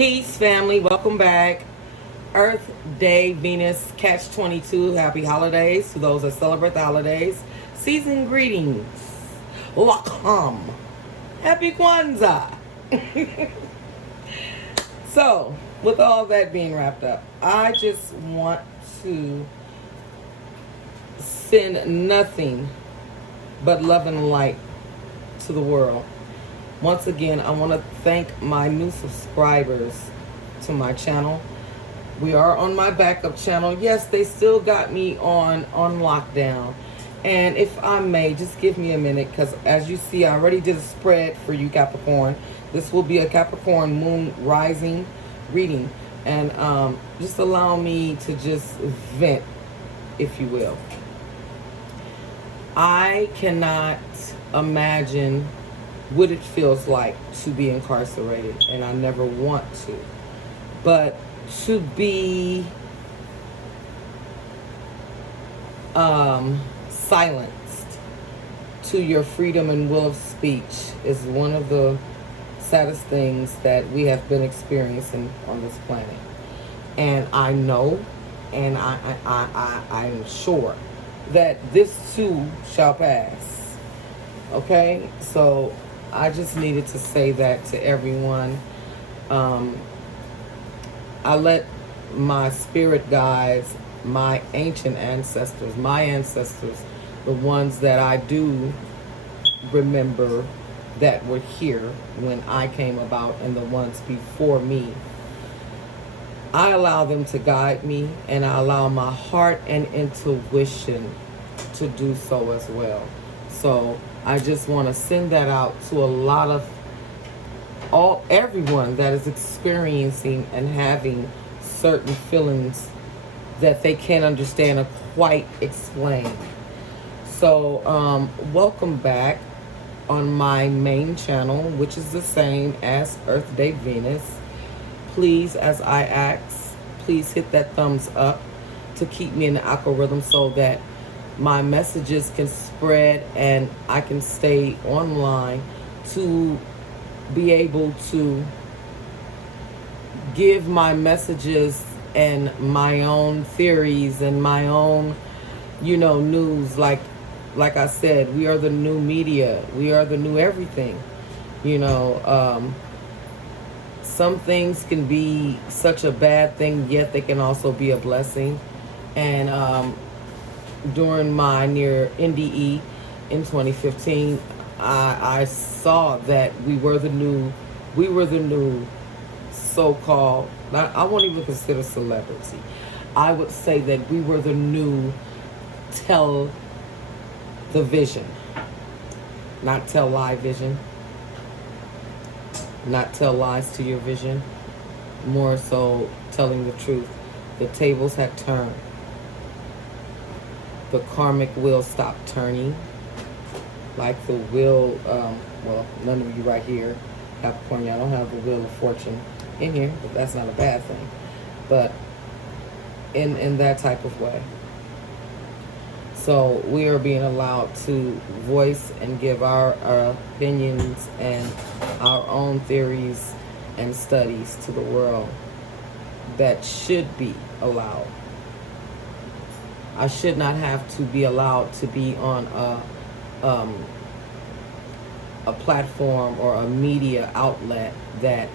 Peace, family. Welcome back. Earth Day, Venus, Catch 22. Happy holidays to those that celebrate the holidays. Season greetings. Welcome. Happy Kwanzaa. So, with all that being wrapped up, I just want to send nothing but love and light to the world. Once again, I want to thank my new subscribers to my channel. We are on my backup channel. Yes, they still got me on lockdown. And if I may, just give me a minute, because as you see, I already did a spread for you, Capricorn. This will be a Capricorn moon rising reading. And just allow me to just vent, if you will. I cannot imagine what it feels like to be incarcerated, and I never want to. But to be silenced to your freedom and will of speech is one of the saddest things that we have been experiencing on this planet. And I know, and I'm sure that this too shall pass. Okay? So I just needed to say that to everyone. I let my spirit guides, my ancient ancestors, the ones that I do remember that were here when I came about, and the ones before me, I allow them to guide me, and I allow my heart and intuition to do so as well. So I just want to send that out to a lot of everyone that is experiencing and having certain feelings that they can't understand or quite explain. So welcome back on my main channel, which is the same as Earth Day Venus. Please, as I ask, please hit that thumbs up to keep me in the algorithm so that my messages can spread and I can stay online to be able to give my messages and my own theories and my own, news. Like I said, we are the new media. We are the new everything. Some things can be such a bad thing, yet they can also be a blessing. And during my near NDE in 2015, I saw that we were the new so-called, I won't even consider celebrity. I would say that we were the new tell the vision, not tell lie vision, not tell lies to your vision, more so telling the truth. The tables had turned. The karmic wheel stopped turning. Like the wheel, well, none of you right here, Capricorn, y'all don't have the wheel of fortune in here, but that's not a bad thing. But in that type of way. So we are being allowed to voice and give our opinions and our own theories and studies to the world that should be allowed. I should not have to be allowed to be on a platform or a media outlet that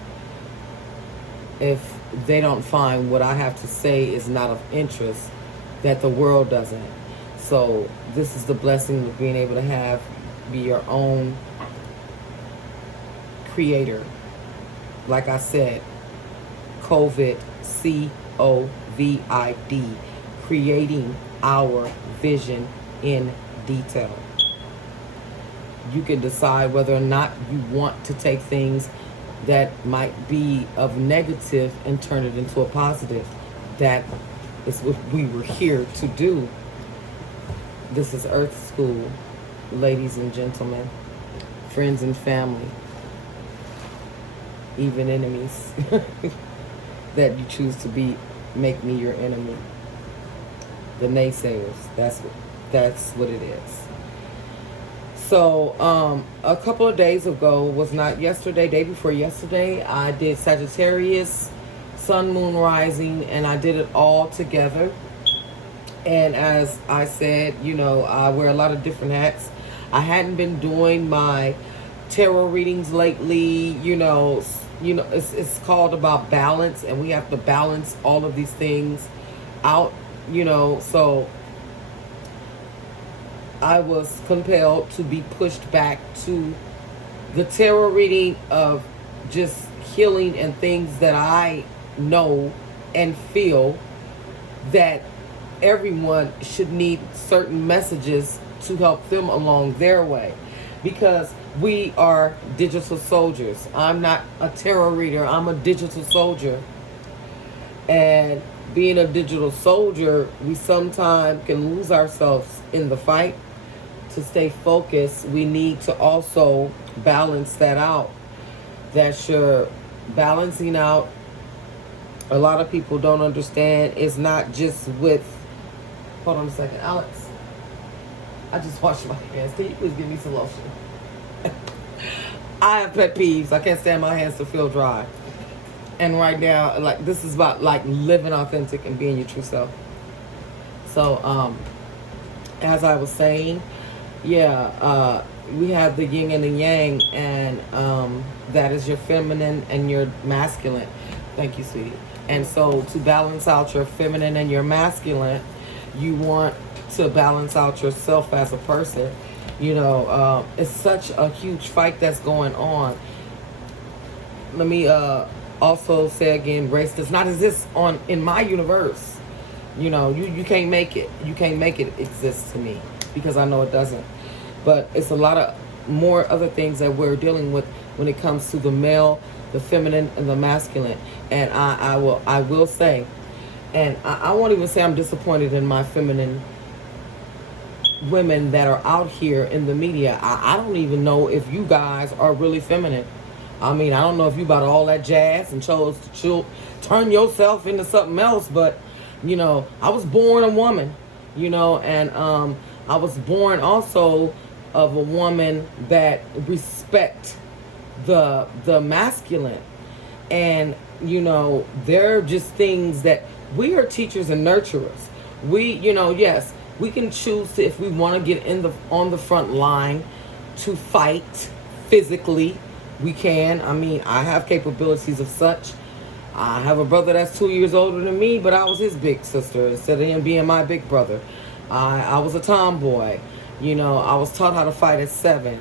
if they don't find what I have to say is not of interest, that the world doesn't. So this is the blessing of being able to be your own creator. Like I said, COVID, COVID, creating our vision in detail. You can decide whether or not you want to take things that might be of negative and turn it into a positive. That is what we were here to do. This is Earth School, ladies and gentlemen, friends and family, even enemies that you choose to make me your enemy. The naysayers, that's what it is. So, a couple of days ago, was not yesterday, day before yesterday, I did Sagittarius, Sun, Moon, Rising, and I did it all together. And as I said, I wear a lot of different hats. I hadn't been doing my tarot readings lately. It's called about balance, and we have to balance all of these things out. So I was compelled to be pushed back to the tarot reading of just healing and things that I know and feel that everyone should need certain messages to help them along their way, because we are digital soldiers. I'm not a tarot reader, I'm a digital soldier. And being a digital soldier, we sometimes can lose ourselves in the fight. To stay focused, we need to also balance that out. That you're balancing out. A lot of people don't understand. It's not just with. Hold on a second, Alex. I just washed my hands. Can you please give me some lotion? I have pet peeves. I can't stand my hands to feel dry. And right now, this is about living authentic and being your true self. So, as I was saying, we have the yin and the yang, and that is your feminine and your masculine. Thank you, sweetie. And so to balance out your feminine and your masculine, you want to balance out yourself as a person. It's such a huge fight that's going on. Let me also say again, race does not exist in my universe. You can't make it. You can't make it exist to me, because I know it doesn't. But it's a lot of more other things that we're dealing with when it comes to the male, the feminine, and the masculine. And I will say, and I won't even say I'm disappointed in my feminine women that are out here in the media. I don't even know if you guys are really feminine. I mean, I don't know if you about all that jazz and chose to turn yourself into something else. But, I was born a woman, and I was born also of a woman that respect the masculine. And there are just things that we are teachers and nurturers. We yes, we can choose to, if we want to get on the front line to fight physically, we can. I mean, I have capabilities of such. I have a brother that's 2 years older than me, but I was his big sister instead of him being my big brother. I was a tomboy. I was taught how to fight at 7.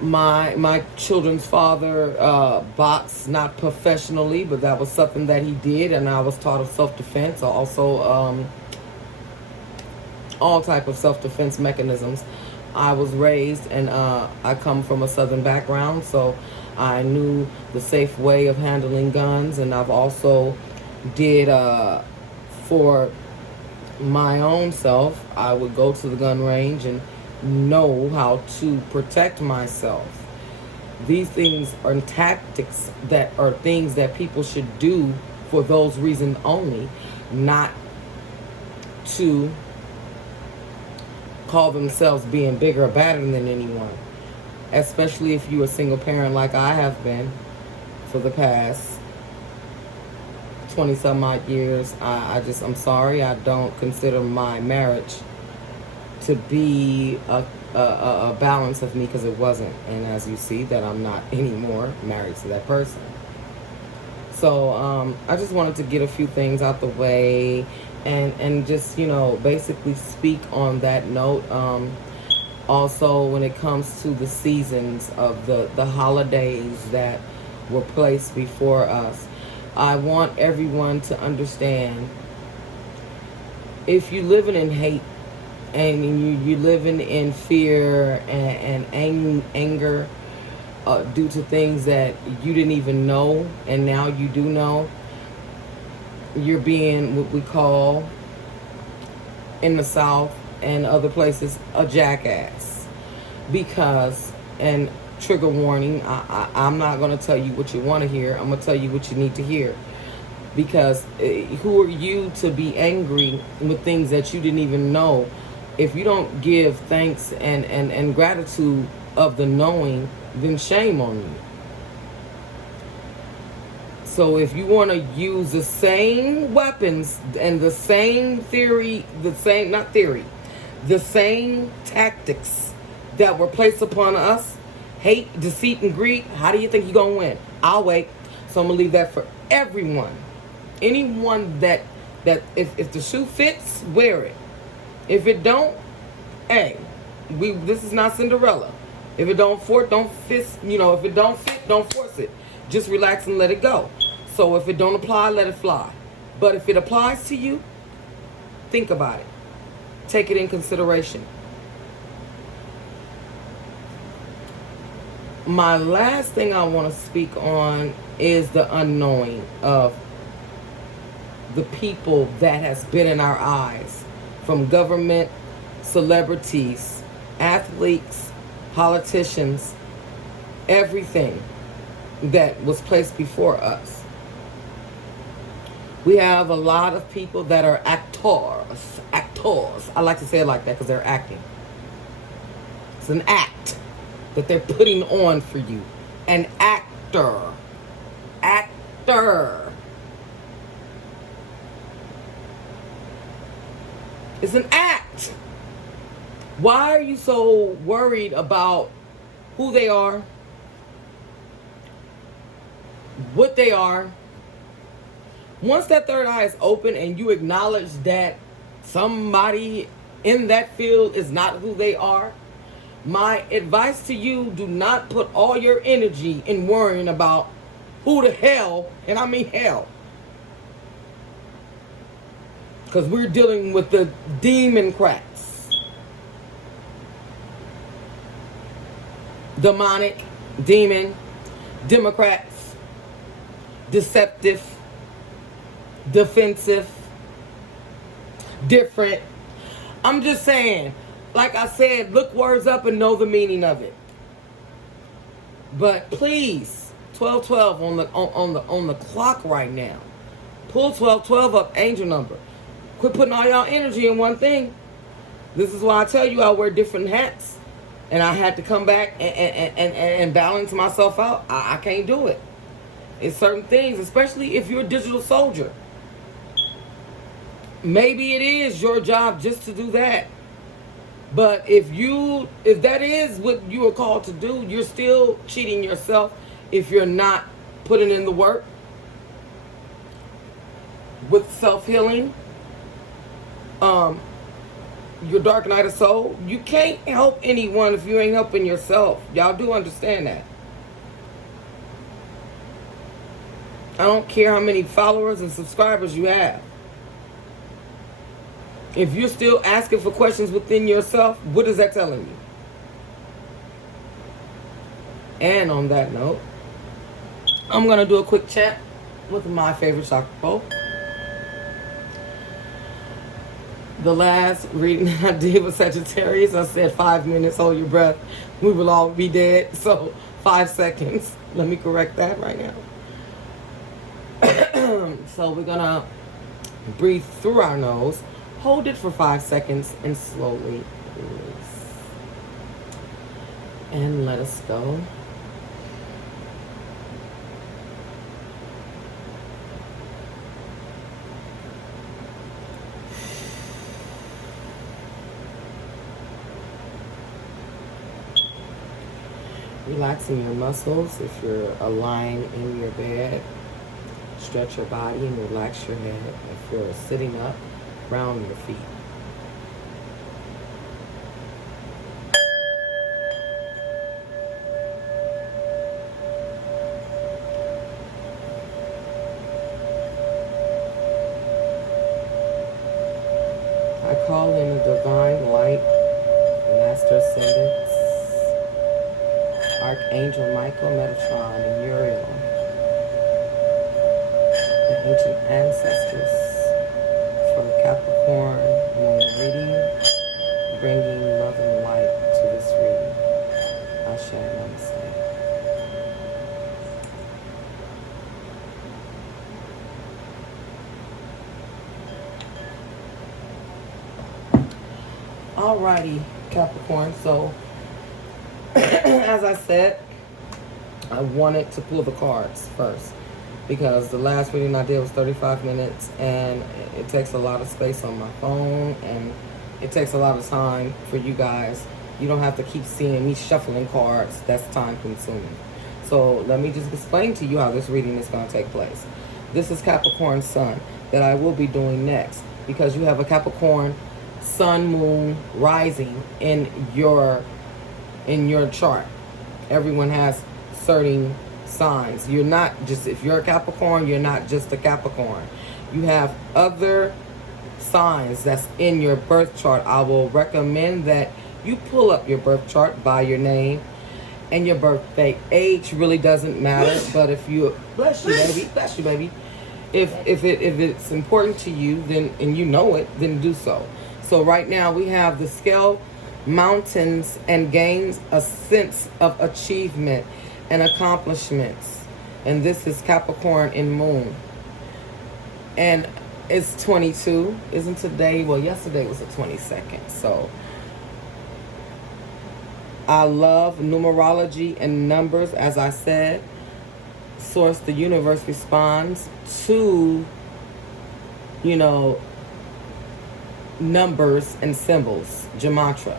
My children's father boxed, not professionally, but that was something that he did, and I was taught of self-defense. Also, all type of self-defense mechanisms. I was raised, and I come from a Southern background, so I knew the safe way of handling guns, and I've also did for my own self, I would go to the gun range and know how to protect myself. These things are tactics that are things that people should do for those reasons only, not to call themselves being bigger or badder than anyone. Especially if you're a single parent like I have been for the past 20 some odd years. I'm sorry, I don't consider my marriage to be a balance of me, because it wasn't. And as you see, that I'm not anymore married to that person. So I just wanted to get a few things out the way, and just basically speak on that note. Also, when it comes to the seasons of the holidays that were placed before us, I want everyone to understand, if you're living in hate and you're living in fear and anger due to things that you didn't even know and now you do know, you're being what we call in the South and other places a jackass. Because, and trigger warning, I'm not going to tell you what you want to hear. I'm going to tell you what you need to hear. Because who are you to be angry with things that you didn't even know If you don't give thanks and gratitude of the knowing, then shame on you. So if you want to use the same weapons and the same theory, the same tactics that were placed upon us, hate, deceit, and greed, how do you think you're going to win? I'll wait. So I'm going to leave that for everyone. Anyone that if the shoe fits, wear it. If it don't, hey, this is not Cinderella. If it don't fit, if it don't fit, don't force it. Just relax and let it go. So if it don't apply, let it fly. But if it applies to you, think about it. Take it in consideration. My last thing I want to speak on is the unknowing of the people that has been in our eyes, from government, celebrities, athletes, politicians, everything that was placed before us. We have a lot of people that are actors. I like to say it like that because they're acting. It's an act that they're putting on for you. An actor. It's an act. Why are you so worried about who they are, what they are? Once that third eye is open and you acknowledge that somebody in that field is not who they are, my advice to you, do not put all your energy in worrying about who the hell, and I mean hell, because we're dealing with the Democrats. Demonic, demon, Democrats, deceptive, defensive, different. I'm just saying, like I said, look words up and know the meaning of it. But please, 1212 on the clock right now. Pull 1212 up, angel number. Quit putting all y'all energy in one thing. This is why I tell you I wear different hats. And I had to come back and balance myself out. I can't do it. It's certain things, especially if you're a digital soldier. Maybe it is your job just to do that. But if that is what you are called to do, you're still cheating yourself if you're not putting in the work with self-healing. Your dark night of soul. You can't help anyone if you ain't helping yourself. Y'all do understand that. I don't care how many followers and subscribers you have. If you're still asking for questions within yourself, what is that telling you? And on that note, I'm going to do a quick chat with my favorite chakra pole. The last reading I did with Sagittarius, I said 5 minutes, hold your breath. We will all be dead. So 5 seconds. Let me correct that right now. So we're going to breathe through our nose. Hold it for 5 seconds and slowly release. And let us go. Relaxing your muscles if you're lying in your bed. Stretch your body and relax your head. If you're sitting up, round your feet. I call in a divine light, master ascendants, Archangel Michael, Metatron, and Uriel, the ancient ancestors from Capricorn moon reading, bringing love and light to this reading. Ashe, namaste. Alrighty, Capricorn. So, as I said, I wanted to pull the cards first because the last reading I did was 35 minutes and it takes a lot of space on my phone and it takes a lot of time for you guys. You don't have to keep seeing me shuffling cards. That's time consuming. So let me just explain to you how this reading is going to take place. This is Capricorn Sun that I will be doing next because you have a Capricorn Sun, Moon, Rising in your chart. Everyone has certain signs. You're not just, if you're a Capricorn, you're not just a Capricorn. You have other signs that's in your birth chart. I will recommend that you pull up your birth chart by your name and your birthday. Age really doesn't matter, but if you, bless you baby, if it's important to you, then, and you know it, then do so. So right now we have the scale mountains and gains a sense of achievement and accomplishments. And this is Capricorn in Moon. And it's 22. Isn't today? Well, yesterday was the 22nd. So I love numerology and numbers. As I said, source, the universe responds to, you know, numbers and symbols, gematria.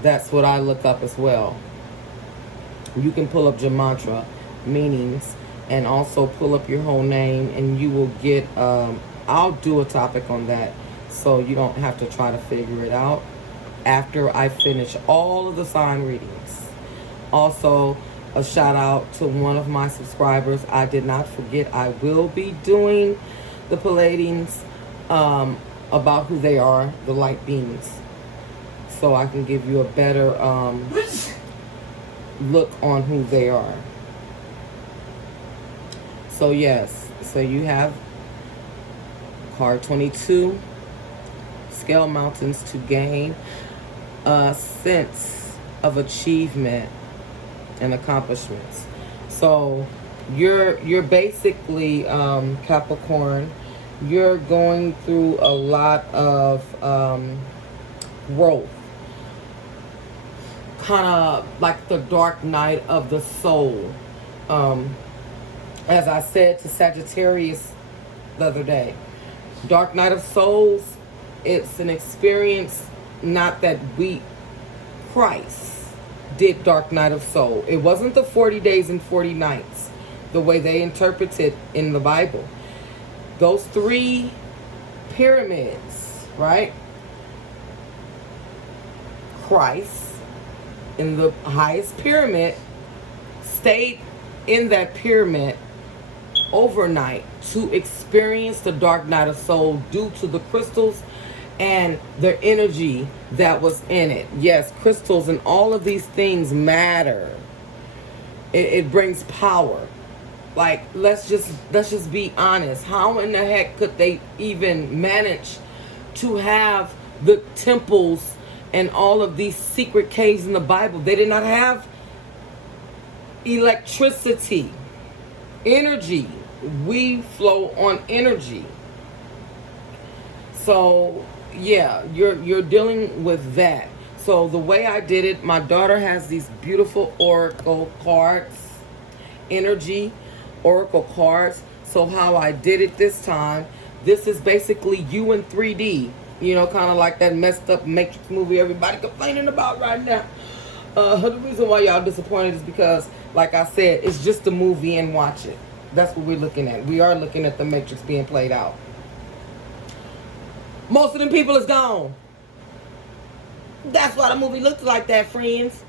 That's what I look up as well. You can pull up gematria meanings and also pull up your whole name and you will get, I'll do a topic on that so you don't have to try to figure it out after I finish all of the sign readings. Also, a shout out to one of my subscribers. I did not forget, I will be doing the Pleiadians, about who they are, the light beings, so I can give you a better look on who they are. So yes, so you have card 22, scale mountains to gain a sense of achievement and accomplishments. So you're basically Capricorn. You're going through a lot of growth, kind of like the dark night of the soul. As I said to Sagittarius the other day, dark night of souls, it's an experience, not that Christ did dark night of soul. It wasn't the 40 days and 40 nights, the way they interpret it in the Bible. Those 3 pyramids, right? Christ, in the highest pyramid, stayed in that pyramid overnight to experience the dark night of soul due to the crystals and the energy that was in it. Yes, crystals and all of these things matter. It brings power. Like, let's just be honest. How in the heck could they even manage to have the temples and all of these secret caves in the Bible? They did not have electricity, energy. We flow on energy. So yeah, you're dealing with that. So the way I did it, my daughter has these beautiful oracle cards, energy oracle cards. So how I did it this time, this is basically you in 3D, you know, kind of like that messed up Matrix movie everybody complaining about right now. The reason why y'all disappointed is because, like I said, it's just a movie and watch it. That's what we're looking at. We are looking at the Matrix being played out. Most of them people is gone. That's why the movie looks like that, friends.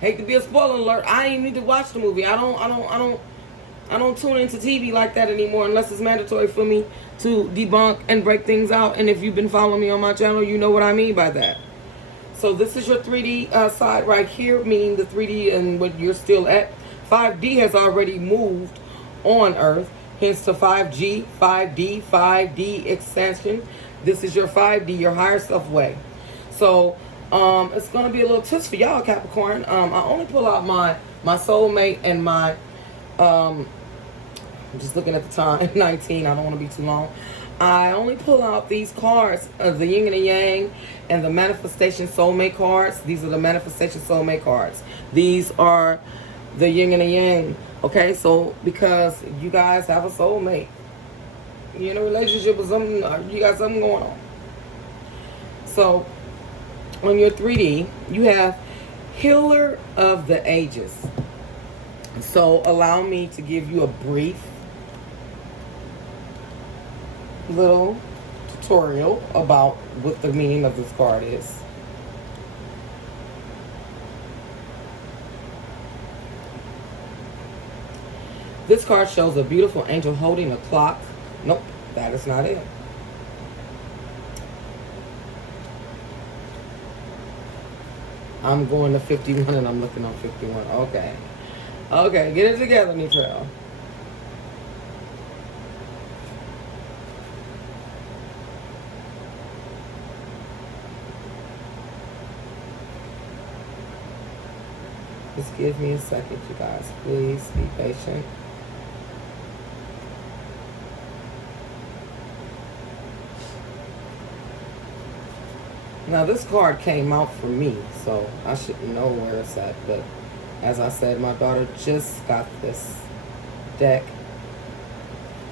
Hate to be a spoiler alert. I ain't need to watch the movie. I don't tune into TV like that anymore unless it's mandatory for me to debunk and break things out. And if you've been following me on my channel, you know what I mean by that. So this is your 3D side right here, meaning the 3D and what you're still at. 5D has already moved on Earth, hence the 5G, 5D extension. This is your 5D, your higher self way. So it's going to be a little twist for y'all, Capricorn. I only pull out my soulmate and my, I'm just looking at the time, 19. I don't want to be too long. I only pull out these cards of the yin and the yang and the manifestation soulmate cards. These are the manifestation soulmate cards. These are the yin and the yang. Okay, so because you guys have a soulmate, you're in a relationship with something, you got something going on. So on your 3D, you have Healer of the Ages. So allow me to give you a brief little tutorial about what the meaning of this card is. This card shows a beautiful angel holding a clock. Nope, that is not it. I'm going to 51 and I'm looking on 51. Okay. Okay, get it together, Neutral. Just give me a second, you guys. Please be patient. Now, this card came out for me, so I shouldn't know where it's at. But as I said, my daughter just got this deck,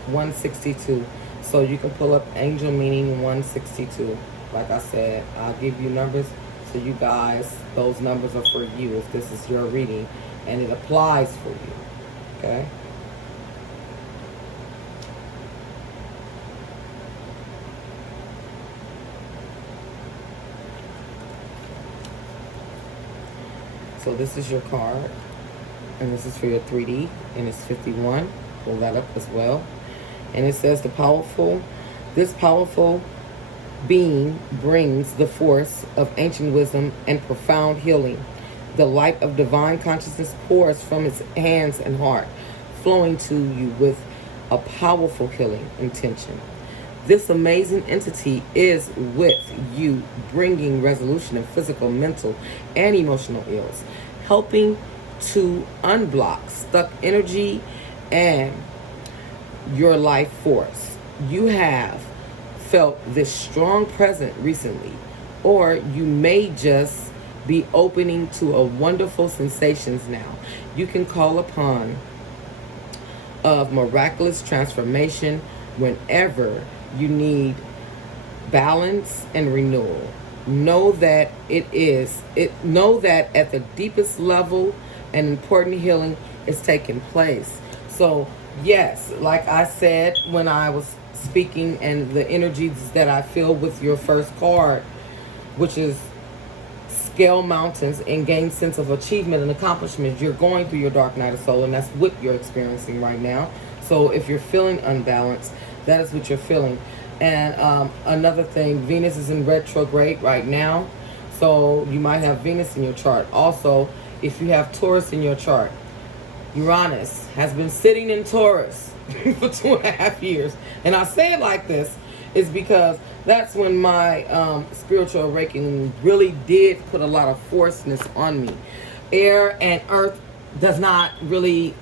162. So you can pull up angel meaning 162. Like I said, I'll give you numbers. So you guys, those numbers are for you if this is your reading. And it applies for you. Okay? So this is your card, and this is for your 3D, and it's 51. Pull that up as well. And it says this powerful being brings the force of ancient wisdom and profound healing. The light of divine consciousness pours from its hands and heart, flowing to you with a powerful healing intention. This amazing entity is with you, bringing resolution in physical, mental, and emotional ills, helping to unblock stuck energy and your life force. You have felt this strong presence recently, or you may just be opening to a wonderful sensations now. You can call upon of miraculous transformation whenever you need balance and renewal. Know that know that at the deepest level an important healing is taking place. So yes, like I said when I was speaking, and the energies that I feel with your first card, which is scale mountains and gain sense of achievement and accomplishment. You're going through your dark night of soul, and that's what you're experiencing right now. So if you're feeling unbalanced, that is what you're feeling. And another thing, Venus is in retrograde right now, so you might have Venus in your chart. Also, if you have Taurus in your chart, Uranus has been sitting in Taurus for 2.5 years. And I say it like this is because that's when my spiritual awakening really did put a lot of forceness on me. Air and earth does not really,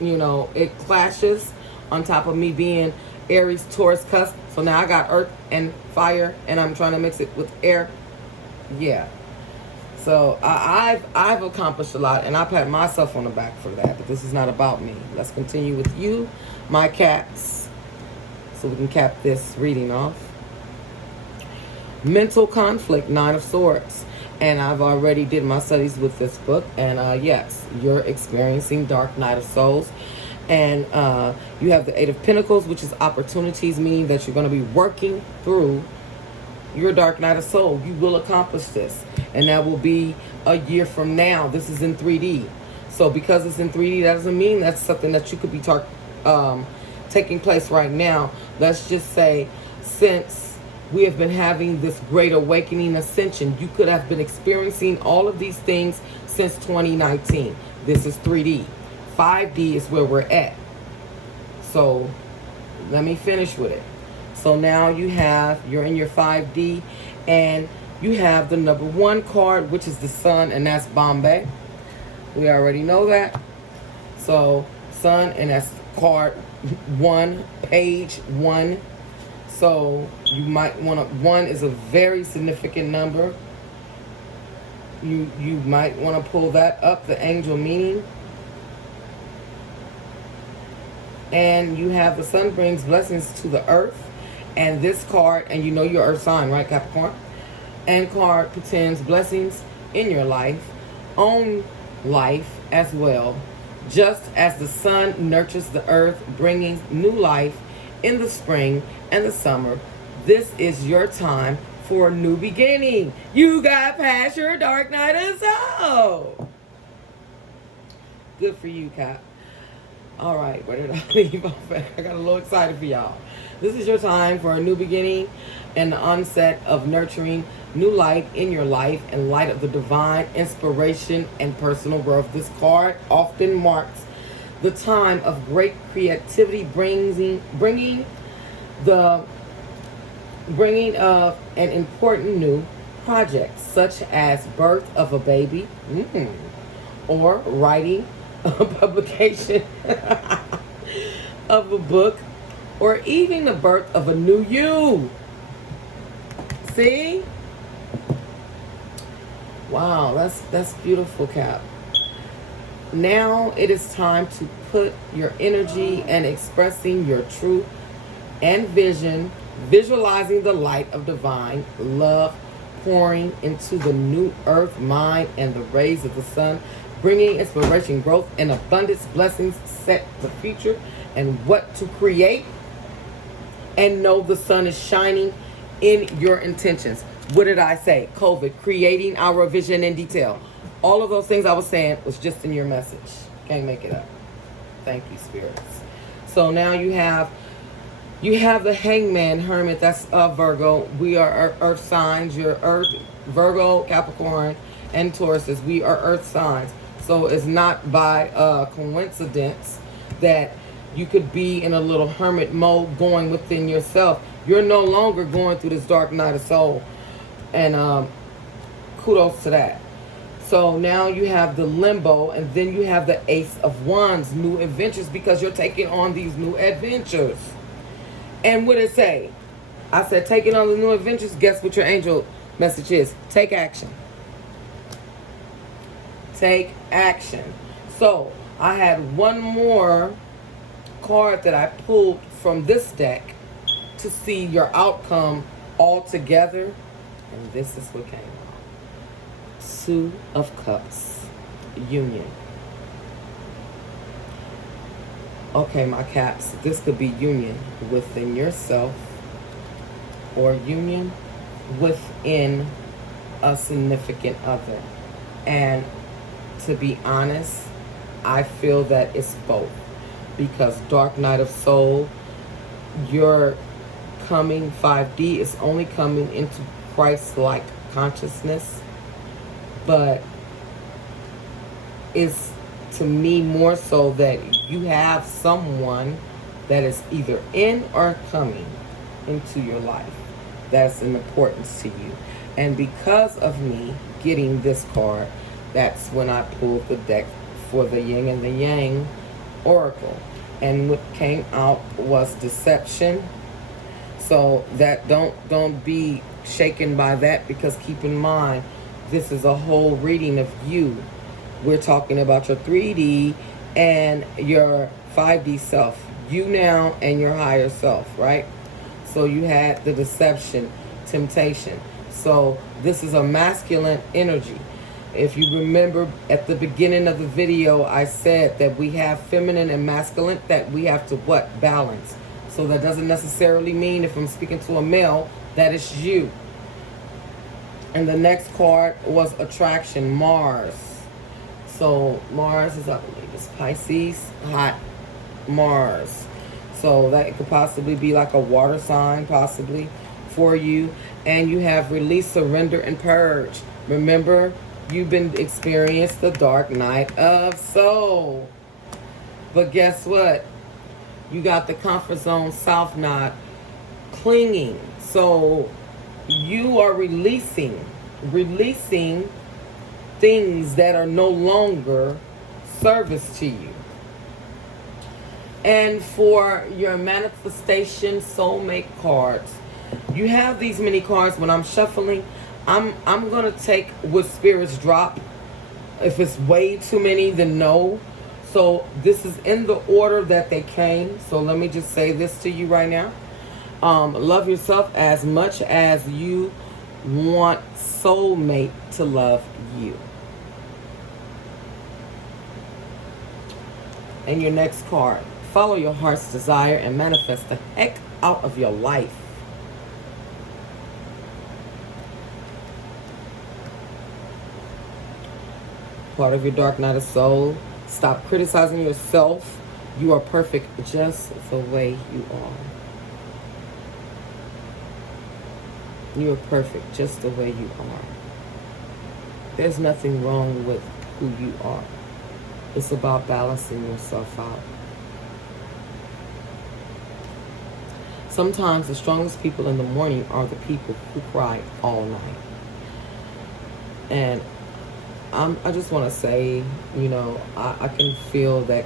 it clashes on top of me being Aries, Taurus cusp. So now I got earth and fire, and I'm trying to mix it with air. Yeah. So I've accomplished a lot, and I pat myself on the back for that. But this is not about me. Let's continue with you, my cats, so we can cap this reading off. Mental conflict, 9 of Swords. And I've already did my studies with this book. And yes, you're experiencing Dark Night of Souls. And you have the 8 of Pentacles, which is opportunities, meaning that you're going to be working through your Dark Night of Soul. You will accomplish this. And that will be a year from now. This is in 3D. So because it's in 3D, that doesn't mean that's something that you could be taking place right now. Let's just say, since we have been having this great awakening ascension, you could have been experiencing all of these things since 2019. This is 3D. 5D is where we're at. So let me finish with it. So now you're in your 5D, and you have the number 1 card, which is the Sun, and that's Bombay. We already know that. So Sun, and that's card 1, page 1. So you might want to, one is a very significant number. You might want to pull that up, the angel meaning. And you have the sun brings blessings to the earth. And this card, and you know your earth sign, right, Capricorn? And card portends blessings in your life, own life as well. Just as the sun nurtures the earth, bringing new life in the spring and the summer, this is your time for a new beginning. You got past your dark night of soul. Good for you, Cap. All right, where did I leave off at? I got a little excited for y'all. This is your time for a new beginning and the onset of nurturing new light in your life and light of the divine inspiration and personal growth. This card often marks the time of great creativity, bringing of an important new project, such as birth of a baby, or writing a publication of a book, or even the birth of a new you. See? Wow, that's beautiful, Cap. Now it is time to put your energy and expressing your truth and vision, visualizing the light of divine love pouring into the new earth, mind, and the rays of the sun, bringing inspiration, growth, and abundance, blessings, set the future and what to create, and know the sun is shining in your intentions. What did I say? COVID, creating our vision in detail. All of those things I was saying was just in your message. Can't make it up. Thank you, spirits. So now you have the Hangman, Hermit. That's Virgo. We are earth signs. You're earth, Virgo, Capricorn, and Tauruses. We are earth signs. So it's not by coincidence that you could be in a little hermit mode going within yourself. You're no longer going through this dark night of soul. And kudos to that. So now you have the limbo, and then you have the Ace of Wands, new adventures, because you're taking on these new adventures. And what did it say? I said taking on the new adventures. Guess what your angel message is? Take action. Take action. So I had one more card that I pulled from this deck to see your outcome all together. And this is what came out. Two of Cups. Union. Okay, my caps. This could be union within yourself or union within a significant other. And to be honest, I feel that it's both. Because Dark Night of Soul, your coming 5D is only coming into Christ-like consciousness, but it's to me more so that you have someone that is either in or coming into your life that's an importance to you. And because of me getting this card, that's when I pulled the deck for the Yin and the Yang Oracle. And what came out was deception. So that don't be shaken by that, because keep in mind, this is a whole reading of you. We're talking about your 3D and your 5D self. You now and your higher self, right? So you had the deception, temptation. So this is a masculine energy. If you remember at the beginning of the video, I said that we have feminine and masculine that we have to what? Balance. So that doesn't necessarily mean if I'm speaking to a male, that it's you. And the next card was attraction, Mars. So Mars is, I believe, it's Pisces, hot Mars. So that could possibly be like a water sign, possibly, for you. And you have release, surrender, and purge. Remember, you've been experienced the dark night of soul. But guess what? You got the comfort zone south knot clinging. So you are releasing things that are no longer service to you. And for your manifestation soulmate cards, you have these many cards. When I'm shuffling, I'm gonna take what spirits drop. If it's way too many, then no. So this is in the order that they came. So let me just say this to you right now. Love yourself as much as you want soulmate to love you. And your next card. Follow your heart's desire and manifest the heck out of your life. Part of your dark night of soul. Stop criticizing yourself. You are perfect just the way you are. You are perfect just the way you are. There's nothing wrong with who you are. It's about balancing yourself out. Sometimes the strongest people in the morning are the people who cry all night. And I just want to say, I can feel that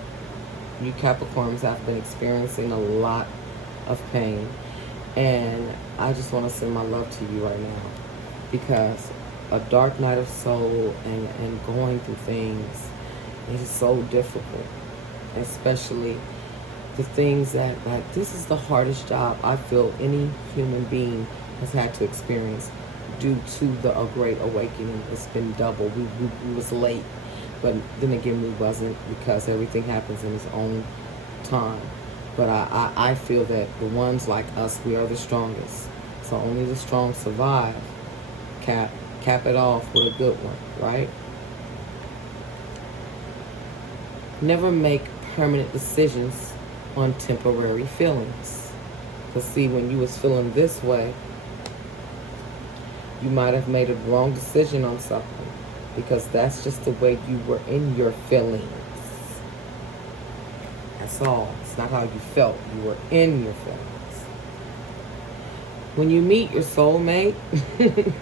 you Capricorns have been experiencing a lot of pain. And I just want to send my love to you right now. Because a dark night of soul and going through things is so difficult. Especially the things that, like, this is the hardest job I feel any human being has had to experience due to the Great Awakening. It's been double. We was late, but then again we wasn't, because everything happens in its own time. But I feel that the ones like us, we are the strongest. So only the strong survive. Cap it off with a good one, right? Never make permanent decisions on temporary feelings. Because see, when you was feeling this way, you might have made a wrong decision on something, because that's just the way you were in your feelings. That's all. It's not how you felt. You were in your feelings. When you meet your soulmate,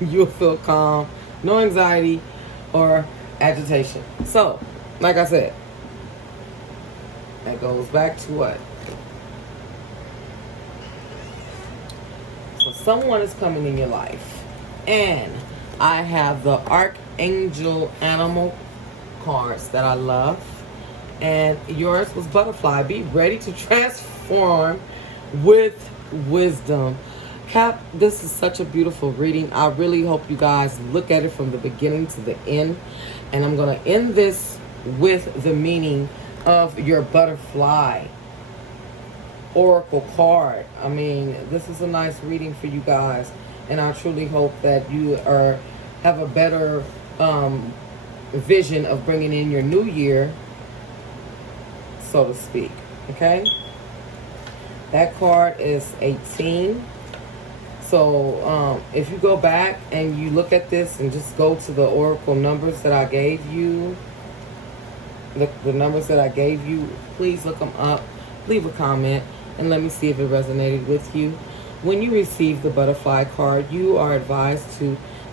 you'll feel calm, no anxiety or agitation. So, like I said, that goes back to what? So someone is coming in your life. And I have the Archangel Animal cards that I love. And yours was Butterfly. Be ready to transform with wisdom. Cap, this is such a beautiful reading. I really hope you guys look at it from the beginning to the end. And I'm going to end this with the meaning of your butterfly oracle card. I mean, this is a nice reading for you guys, and I truly hope that you have a better vision of bringing in your new year, so to speak. Okay, that card is 18. So if you go back and you look at this and just go to the oracle numbers that I gave you, the numbers that I gave you, please look them up, leave a comment, and let me see if it resonated with you. When you receive the butterfly card, you are advised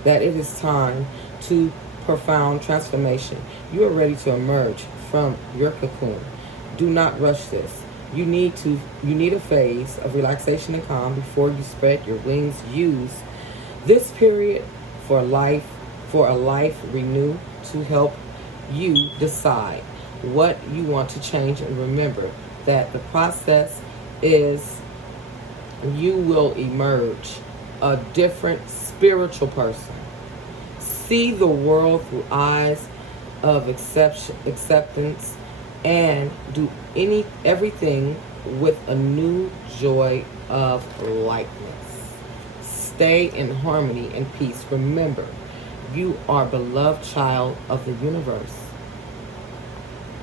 that it is time to profound transformation. You are ready to emerge from your cocoon. Do not rush this. You need a phase of relaxation and calm before you spread your wings. Use this period for a life renew to help you decide what you want to change. And remember that the process is you will emerge a different spiritual person. See the world through eyes of acceptance, and do everything with a new joy of lightness. Stay in harmony and peace. Remember, you are a beloved child of the universe,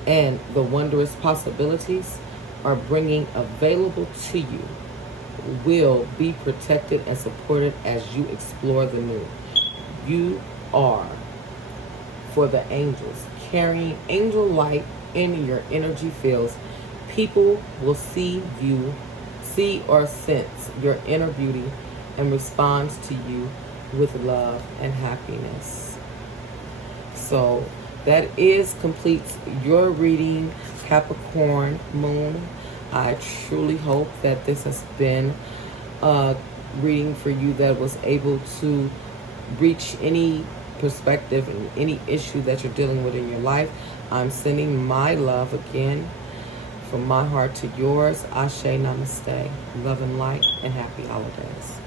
and the wondrous possibilities are bringing available to you will be protected and supported as you explore the new. You are for the angels, carrying angel light in your energy fields. People will see or sense your inner beauty and respond to you with love and happiness. So that completes your reading, Capricorn Moon. I truly hope that this has been a reading for you that was able to reach any perspective and any issue that you're dealing with in your life. I'm sending my love again from my heart to yours. Ashe, namaste. Love and light, and happy holidays.